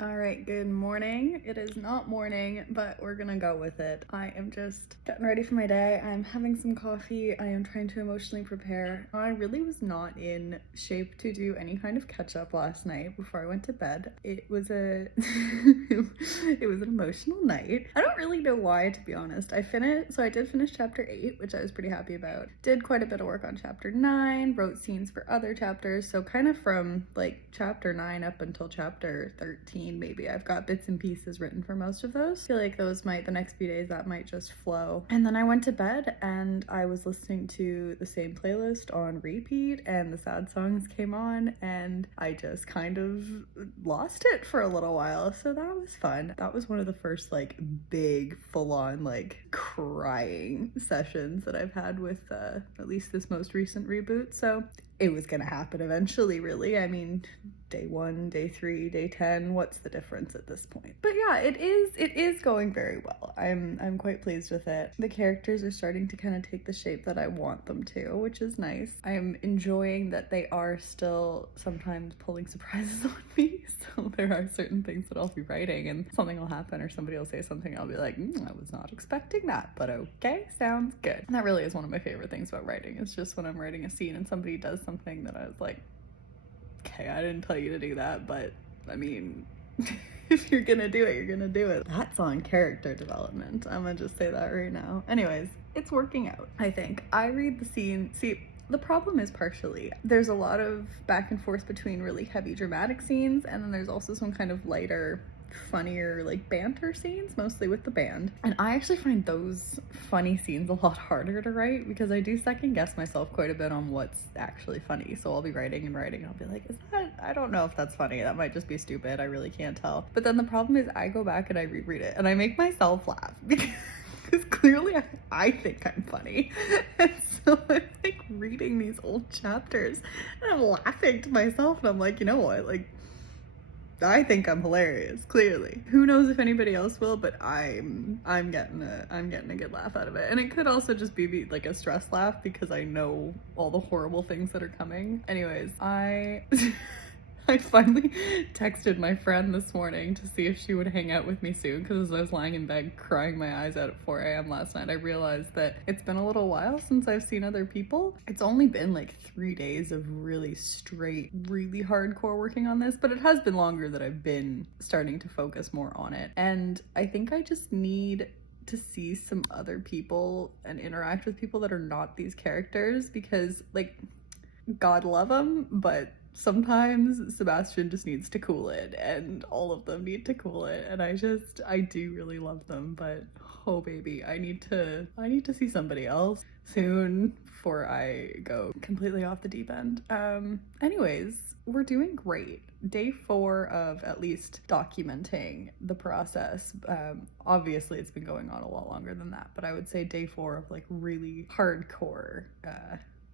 All right, good morning. It is not morning, but we're gonna go with it. I am just getting ready for my day. I'm having some coffee. I am trying to emotionally prepare. I really was not in shape to do any kind of catch up last night before I went to bed. It was a it was an emotional night. I don't really know why, to be honest. I did finish chapter 8, which I was pretty happy about. Did quite a bit of work on chapter 9, wrote scenes for other chapters. So kind of from like chapter 9 up until chapter 13 maybe. I've got bits and pieces written for most of those. I feel like the next few days that might just flow. And then I went to bed and I was listening to the same playlist on repeat and the sad songs came on and I just kind of lost it for a little while. So that was fun. That was one of the first like big full-on like crying sessions that I've had with at least this most recent reboot. So it was gonna happen eventually, really. I mean, day 1, day 3, day 10, what's the difference at this point? But yeah, it is going very well. I'm quite pleased with it. The characters are starting to kind of take the shape that I want them to, which is nice. I'm enjoying that they are still sometimes pulling surprises on me. So there are certain things that I'll be writing and something will happen or somebody will say something, I'll be like, I was not expecting that, but okay, sounds good. And that really is one of my favorite things about writing. It's just when I'm writing a scene and somebody does something that I was like, okay, I didn't tell you to do that, but I mean, if you're gonna do it, you're gonna do it. That's on character development. I'm gonna just say that right now. Anyways, it's working out, I think. I read the scene. See, the problem is partially there's a lot of back and forth between really heavy dramatic scenes, and then there's also some kind of lighter, funnier like banter scenes, mostly with the band. And I actually find those funny scenes a lot harder to write because I do second guess myself quite a bit on what's actually funny. So I'll be writing and writing, I'll be like, I don't know if that's funny, that might just be stupid, I really can't tell. But then the problem is I go back and I reread it and I make myself laugh because clearly I think I'm funny. And so I'm like reading these old chapters and I'm laughing to myself and I'm like, you know what, like I think I'm hilarious, clearly. Who knows if anybody else will, but I'm getting a good laugh out of it. And it could also just be like a stress laugh because I know all the horrible things that are coming. Anyways, I finally texted my friend this morning to see if she would hang out with me soon because as I was lying in bed crying my eyes out at 4 a.m. last night, I realized that it's been a little while since I've seen other people. It's only been like 3 days of really straight, really hardcore working on this, but it has been longer that I've been starting to focus more on it. And I think I just need to see some other people and interact with people that are not these characters because, like, God love them, but sometimes Sebastian just needs to cool it and all of them need to cool it, and I do really love them, but oh baby, I need to see somebody else soon before I go completely off the deep end. Anyways, we're doing great. Day 4 of at least documenting the process. Obviously it's been going on a lot longer than that, but I would say day 4 of like really hardcore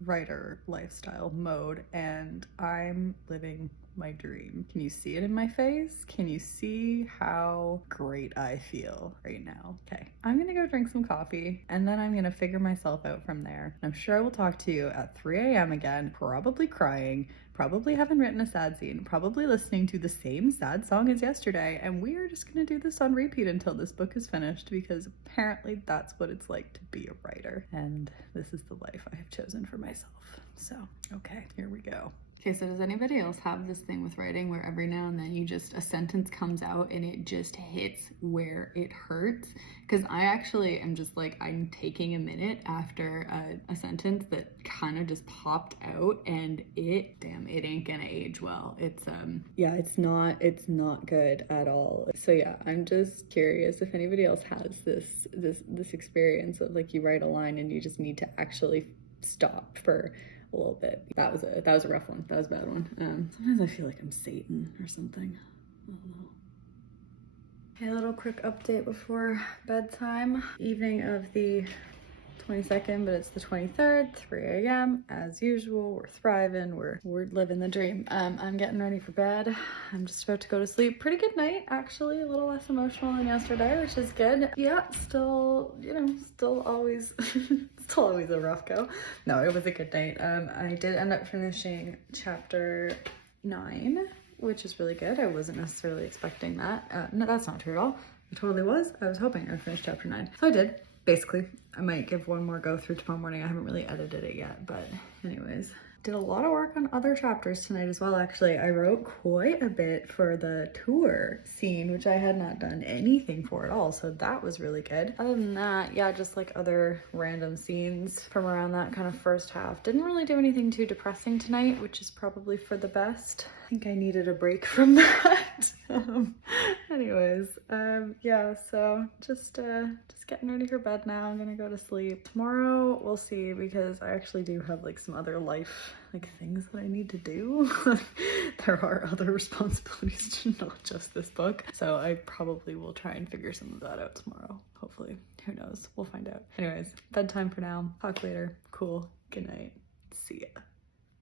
writer lifestyle mode, and I'm living my dream. Can you see it in my face? Can you see how great I feel right now? Okay, I'm gonna go drink some coffee and then I'm gonna figure myself out from there. I'm sure I will talk to you at 3 a.m. again, probably crying, probably haven't written a sad scene, probably listening to the same sad song as yesterday, and we are just gonna do this on repeat until this book is finished because apparently that's what it's like to be a writer, and this is the life I have chosen for myself. So, okay, here we go. Okay, so does anybody else have this thing with writing where every now and then a sentence comes out and it just hits where it hurts? Because I actually am just like, I'm taking a minute after a sentence that kind of just popped out and it ain't gonna age well. Yeah, it's not good at all. So yeah, I'm just curious if anybody else has this experience of like you write a line and you just need to actually stop for a little bit. That was a rough one. That was a bad one. Sometimes I feel like I'm Satan or something. I don't know. Okay, a little quick update before bedtime. Evening of the 22nd, but it's the 23rd, 3 a.m. As usual, we're thriving, we're living the dream. I'm getting ready for bed. I'm just about to go to sleep. Pretty good night, actually. A little less emotional than yesterday, which is good. Yeah, still, still always, still always a rough go. No, it was a good night. I did end up finishing chapter 9. which is really good. I wasn't necessarily expecting that. No, that's not true at all. It totally was. I was hoping I would finish chapter 9. So I did. Basically, I might give one more go through tomorrow morning. I haven't really edited it yet, but anyways. Did a lot of work on other chapters tonight as well, actually. I wrote quite a bit for the tour scene, which I had not done anything for at all, so that was really good. Other than that, yeah, just like other random scenes from around that kind of first half. Didn't really do anything too depressing tonight, which is probably for the best. I think I needed a break from that. Anyways, yeah, so just getting ready for bed now. I'm gonna go to sleep. Tomorrow we'll see, because I actually do have like some other life things that I need to do. There are other responsibilities to not just this book, so I probably will try and figure some of that out tomorrow, hopefully. Who knows, we'll find out. Anyways, bedtime for now. Talk later. Cool. Good night. See ya.